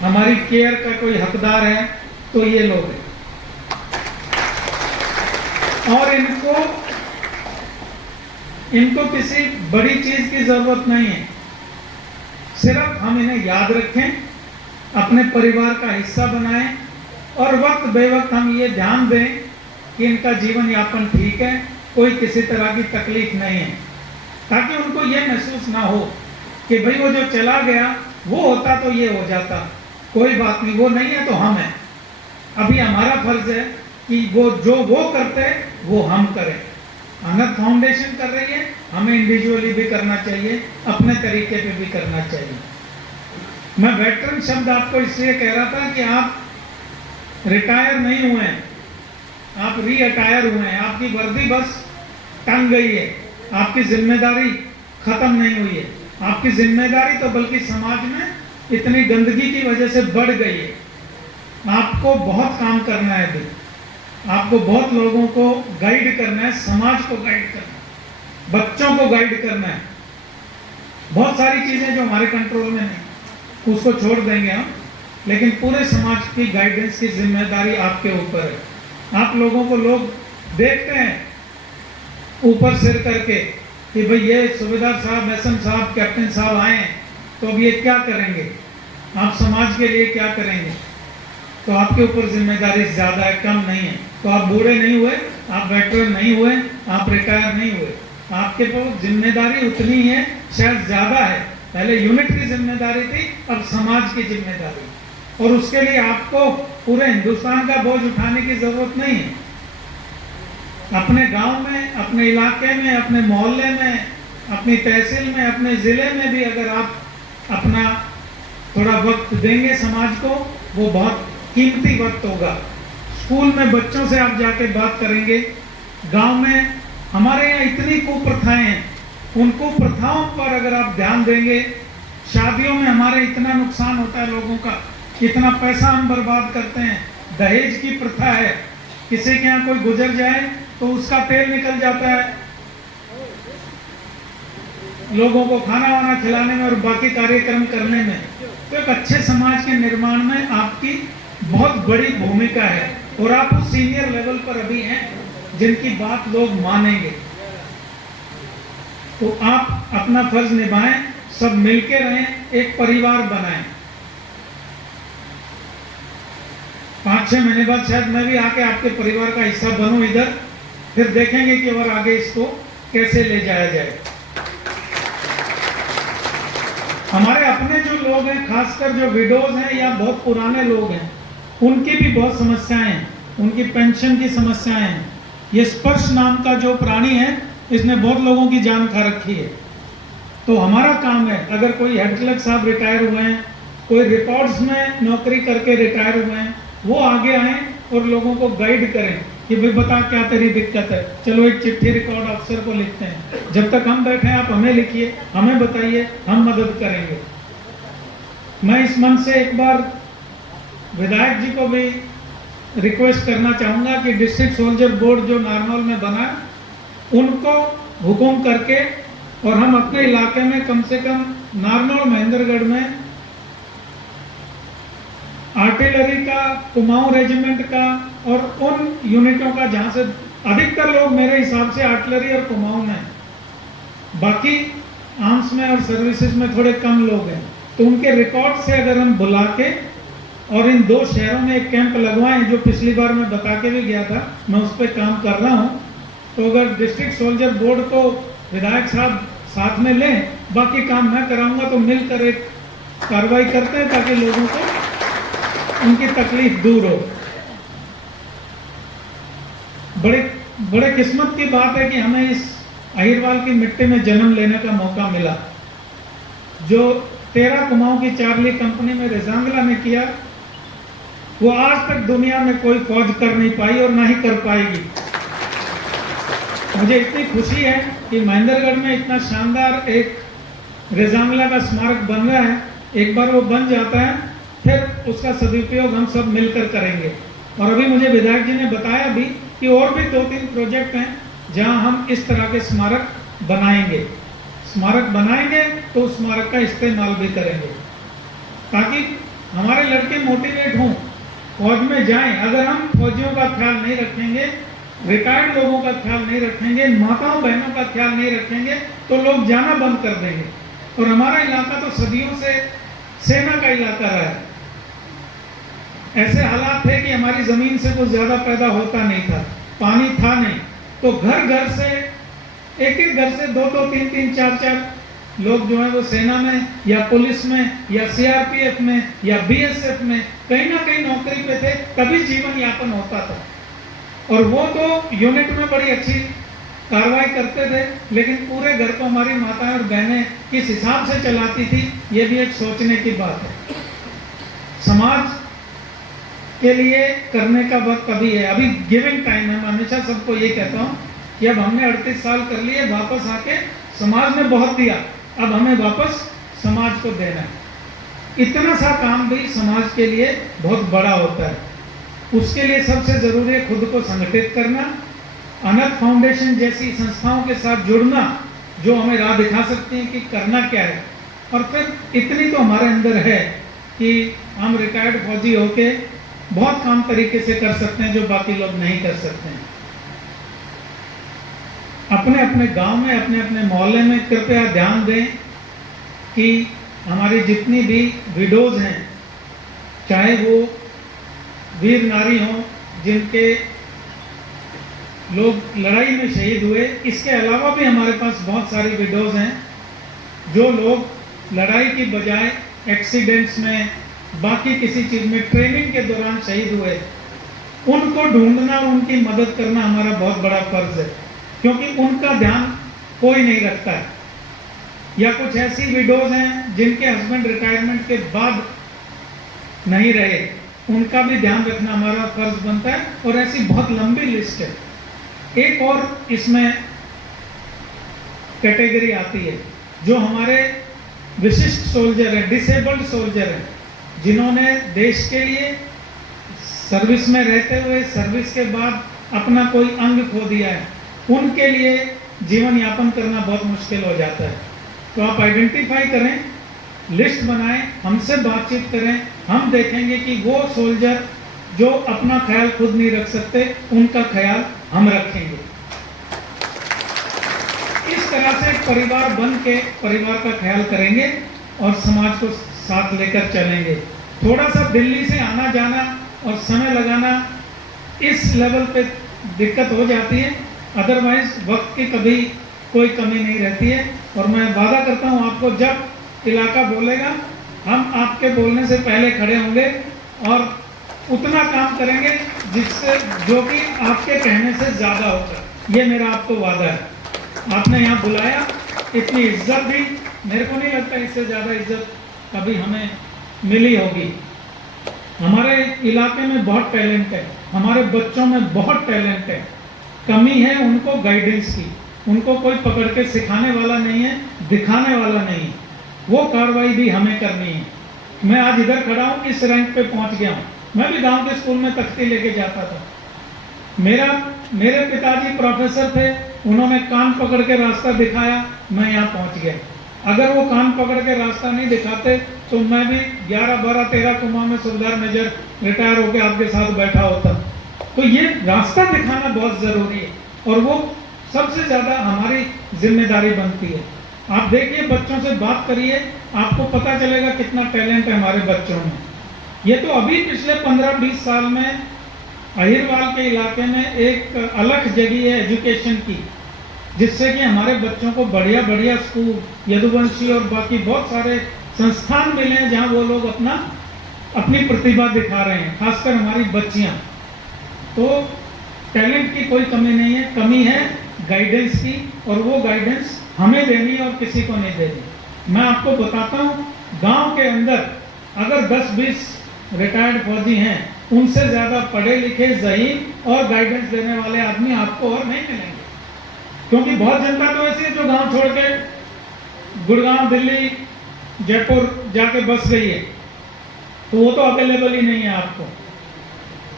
हमारी केयर का कोई हकदार है तो ये लोग हैं। और इनको किसी बड़ी चीज की जरूरत नहीं है, सिर्फ हम इन्हें याद रखें, अपने परिवार का हिस्सा बनाएं और वक्त बेवक्त हम ये ध्यान दें कि इनका जीवन यापन ठीक है, कोई किसी तरह की तकलीफ नहीं है, ताकि उनको ये महसूस ना हो कि भाई वो जो चला गया वो होता तो ये हो जाता, कोई बात नहीं, वो नहीं है तो हम हैं। अभी हमारा फर्ज है कि वो करते वो हम करें। अनाथ फाउंडेशन कर रही है, हमें इंडिविजुअली भी करना चाहिए, अपने तरीके पे भी करना चाहिए। मैं वेटरन शब्द आपको इसलिए कह रहा था कि आप रिटायर नहीं हुए हैं, आप री-अटायर हुए हैं। आपकी वर्दी बस टंग गई है, आपकी जिम्मेदारी खत्म नहीं हुई है। आपकी जिम्मेदारी तो बल्कि समाज में इतनी गंदगी की वजह से बढ़ गई है। आपको बहुत काम करना है अभी, आपको बहुत लोगों को गाइड करना है, समाज को गाइड करना है, बच्चों को गाइड करना है। बहुत सारी चीजें जो हमारे कंट्रोल में नहीं, उसको छोड़ देंगे हम, लेकिन पूरे समाज की गाइडेंस की जिम्मेदारी आपके ऊपर है। आप लोगों को लोग देखते हैं ऊपर सिर करके कि भाई ये सूबेदार साहब, एसएम साहब, कैप्टन साहब आए हैं तो अब ये क्या करेंगे, आप समाज के लिए क्या करेंगे। तो आपके ऊपर जिम्मेदारी ज्यादा है, कम नहीं है। तो आप बूढ़े नहीं हुए, आप वेटरन नहीं हुए, आप रिटायर नहीं हुए, आपके पास जिम्मेदारी उतनी है, शायद ज्यादा है। पहले यूनिट की जिम्मेदारी थी, अब समाज की जिम्मेदारी, और उसके लिए आपको पूरे हिंदुस्तान का बोझ उठाने की जरूरत नहीं है। अपने गांव में, अपने इलाके में, अपने मोहल्ले में, अपनी तहसील में, अपने जिले में भी अगर आप अपना थोड़ा वक्त देंगे समाज को, वो बहुत कीमती वक्त होगा। स्कूल में बच्चों से आप जाके बात करेंगे, गांव में हमारे यहाँ इतनी कुप्रथाएं हैं, उन कुप्रथाओं पर अगर आप ध्यान देंगे, शादियों में हमारे इतना नुकसान होता है लोगों का, इतना पैसा हम बर्बाद करते हैं। दहेज की प्रथा है, किसी के यहाँ कोई गुजर जाए तो उसका तेल निकल जाता है लोगों को खाना वाना खिलाने में और बाकी कार्यक्रम करने में। तो एक अच्छे समाज के निर्माण में आपकी बहुत बड़ी भूमिका है, और आप उस सीनियर लेवल पर अभी हैं जिनकी बात लोग मानेंगे। तो आप अपना फर्ज निभाएं, सब मिलके रहें, एक परिवार बनाएं। 5-6 महीने बाद शायद मैं भी आके आपके परिवार का हिस्सा बनूं इधर, फिर देखेंगे कि और आगे इसको कैसे ले जाया जाए। हमारे अपने जो लोग हैं, खासकर जो विडोज हैं या बहुत पुराने लोग हैं, उनकी भी बहुत समस्याएं हैं, उनकी पेंशन की समस्याएं हैं। ये स्पर्श नाम का जो प्राणी है, इसने बहुत लोगों की जान खा रखी है। तो हमारा काम है, अगर कोई हेड क्लर्क साहब रिटायर हुए हैं, कोई रिकॉर्ड्स में नौकरी करके रिटायर हुए हैं, वो आगे आए और लोगों को गाइड करें कि भाई बता क्या तेरी दिक्कत है, चलो एक चिट्ठी रिकॉर्ड अफसर को लिखते हैं। जब तक हम बैठे हैं आप हमें लिखिए, हमें बताइए, हम मदद करेंगे। मैं इस मन से एक बार विधायक जी को भी रिक्वेस्ट करना चाहूंगा कि डिस्ट्रिक्ट सोल्जर बोर्ड जो नारनौल में बना, उनको हुकुम करके और हम अपने इलाके में कम से कम नारनौल महेंद्रगढ़ में आर्टिलरी का, कुमाऊं रेजिमेंट का और उन यूनिटों का जहां से अधिकतर लोग मेरे हिसाब से आर्टिलरी और कुमाऊं में, बाकी आर्म्स में और सर्विसेज में थोड़े कम लोग हैं, तो उनके रिकॉर्ड से अगर हम बुला के और इन 2 शहरों में एक कैंप लगवाएं, जो पिछली बार मैं बता के भी गया था, मैं उस पर काम कर रहा हूं। तो अगर डिस्ट्रिक्ट सोल्जर बोर्ड को विधायक साहब साथ में लें, बाकी काम मैं कराऊंगा, तो मिलकर एक कार्रवाई करते हैं ताकि लोगों को उनकी तकलीफ दूर हो। बड़े किस्मत की बात है कि हमें इस अहिरवाल की मिट्टी में जन्म लेने का मौका मिला। जो 13 कुमाऊं की चार्ली कंपनी में रेजांगला ने किया, वो आज तक दुनिया में कोई फौज कर नहीं पाई और ना ही कर पाएगी। मुझे इतनी खुशी है कि महेंद्रगढ़ में इतना शानदार एक रेजांगला का स्मारक बन रहा है। एक बार वो बन जाता है, फिर उसका सदुपयोग हम सब मिलकर करेंगे। और अभी मुझे विधायक जी ने बताया भी कि और भी 2-3 प्रोजेक्ट हैं जहां हम इस तरह के स्मारक बनाएंगे। स्मारक बनाएंगे तो उस स्मारक का इस्तेमाल भी करेंगे, ताकि हमारे लड़के मोटिवेट हों, फौज में जाएं। अगर हम फौजियों का ख्याल नहीं रखेंगे, रिटायर्ड लोगों का ख्याल नहीं रखेंगे, माताओं बहनों का ख्याल नहीं रखेंगे, तो लोग जाना बंद कर देंगे। और हमारा इलाका तो सदियों से सेना का इलाका रहा है। ऐसे हालात थे कि हमारी जमीन से कुछ ज्यादा पैदा होता नहीं था, पानी था नहीं, तो घर घर से, एक एक घर से 2-2, 3-3, 4-4 लोग जो है वो सेना में या पुलिस में या सीआरपीएफ में या बीएसएफ में कहीं ना कहीं नौकरी पे थे, तभी जीवन यापन होता था। और वो तो यूनिट में बड़ी अच्छी कार्रवाई करते थे, लेकिन पूरे घर को हमारी माताएं और बहनें किस हिसाब से चलाती थी, ये भी एक सोचने की बात है। समाज के लिए करने का वक्त अभी है, अभी गिविंग टाइम है। मैं हमेशा सबको ये कहता हूँ कि अब हमने 38 साल कर लिए, वापस आके समाज ने बहुत दिया, अब हमें वापस समाज को देना है। इतना सा काम भी समाज के लिए बहुत बड़ा होता है। उसके लिए सबसे जरूरी है खुद को संगठित करना, अनाथ फाउंडेशन जैसी संस्थाओं के साथ जुड़ना, जो हमें राह दिखा सकती हैं कि करना क्या है। और फिर इतनी तो हमारे अंदर है कि हम रिटायर्ड फौजी होके बहुत काम तरीके से कर सकते हैं जो बाकी लोग नहीं कर सकते हैं। अपने अपने गांव में, अपने अपने मोहल्ले में कृपया ध्यान दें कि हमारी जितनी भी विडोज हैं, चाहे वो वीर नारी हों जिनके लोग लड़ाई में शहीद हुए, इसके अलावा भी हमारे पास बहुत सारी विडोज हैं जो लोग लड़ाई की बजाय एक्सीडेंट्स में, बाकी किसी चीज में, ट्रेनिंग के दौरान शहीद हुए। उनको ढूंढना और उनकी मदद करना हमारा बहुत बड़ा फर्ज है, क्योंकि उनका ध्यान कोई नहीं रखता है। या कुछ ऐसी विडोज हैं जिनके हस्बैंड रिटायरमेंट के बाद नहीं रहे, उनका भी ध्यान रखना हमारा फर्ज बनता है। और ऐसी बहुत लंबी लिस्ट है। एक और इसमें कैटेगरी आती है जो हमारे विशिष्ट सोल्जर हैं, डिसेबल्ड सोल्जर हैं, जिन्होंने देश के लिए सर्विस में रहते हुए सर्विस के बाद अपना कोई अंग खो दिया है। उनके लिए जीवन यापन करना बहुत मुश्किल हो जाता है। तो आप आइडेंटिफाई करें, लिस्ट बनाएं, हमसे बातचीत करें, हम देखेंगे कि वो सोल्जर जो अपना ख्याल खुद नहीं रख सकते, उनका ख्याल हम रखेंगे। इस तरह से परिवार बन के परिवार का ख्याल करेंगे और समाज को साथ लेकर चलेंगे। थोड़ा सा दिल्ली से आना जाना और समय लगाना इस लेवल पे दिक्कत हो जाती है, अदरवाइज वक्त की कभी कोई कमी नहीं रहती है। और मैं वादा करता हूँ आपको, जब इलाका बोलेगा हम आपके बोलने से पहले खड़े होंगे और उतना काम करेंगे जिससे, जो कि आपके कहने से ज्यादा होगा। ये मेरा आपको वादा है। आपने यहाँ बुलाया, इतनी इज्जत दी, मेरे को नहीं लगता इससे ज्यादा इज्जत कभी हमें मिली होगी। हमारे इलाके में बहुत टैलेंट है, हमारे बच्चों में बहुत टैलेंट है। कमी है उनको गाइडेंस की, उनको कोई पकड़ के सिखाने वाला नहीं है, दिखाने वाला नहीं है। वो कार्रवाई भी हमें करनी है। मैं आज इधर खड़ा हूँ, इस रैंक पे पहुंच गया हूँ। मैं भी गांव के स्कूल में तख्ती लेके जाता था। मेरे पिताजी प्रोफेसर थे, उन्होंने कान पकड़ के रास्ता दिखाया, मैं यहाँ पहुंच गया। अगर वो कान पकड़ के रास्ता नहीं दिखाते तो मैं भी 11, 12, 13 कुमां में सुबेदार मेजर रिटायर होकर आपके साथ बैठा होता। तो ये रास्ता दिखाना बहुत जरूरी है और वो सबसे ज्यादा हमारी जिम्मेदारी बनती है। आप देखिए, बच्चों से बात करिए, आपको पता चलेगा कितना टैलेंट है हमारे बच्चों में। ये तो अभी पिछले 15-20 साल में अहिरवाल के इलाके में एक अलग जगह है एजुकेशन की, जिससे कि हमारे बच्चों को बढ़िया बढ़िया स्कूल, यदुवंशी और बाकी बहुत सारे संस्थान मिले हैं जहां वो लोग अपनी प्रतिभा दिखा रहे हैं, खासकर हमारी बच्चियां। तो टैलेंट की कोई कमी नहीं है, कमी है गाइडेंस की, और वो गाइडेंस हमें देनी है और किसी को नहीं देनी। मैं आपको बताता हूँ, गांव के अंदर अगर 10-20 रिटायर्ड फौजी हैं, उनसे ज्यादा पढ़े लिखे, ज़हीन और गाइडेंस देने वाले आदमी आपको और नहीं मिलेंगे। क्योंकि बहुत जनता तो ऐसी है जो गांव छोड़ के गुड़गांव, दिल्ली, जयपुर जाके बस गई है, तो वो तो अवेलेबल ही नहीं है आपको,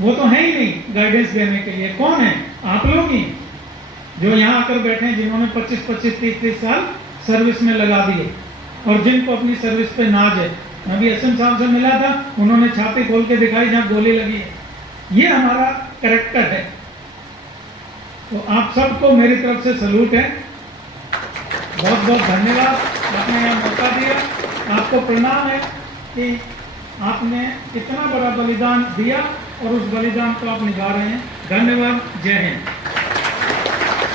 वो तो है ही नहीं गाइडेंस देने के लिए। कौन है? आप लोग ही, जो यहाँ आकर बैठे हैं, जिन्होंने 25-25, 30-30 साल सर्विस में लगा दिए और जिनको अपनी सर्विस पे नाज है। मैं भी एसएम साहब से मिला था, उन्होंने छाती खोल के दिखाई जहां गोली लगी है। ये हमारा कैरेक्टर है। तो आप सबको मेरी तरफ से सलूट है। बहुत बहुत धन्यवाद, आपने यहाँ मौका दिया। आपको प्रणाम है कि आपने इतना बड़ा बलिदान दिया और उस बलिदान को आप निभा रहे हैं। धन्यवाद। जय हिंद।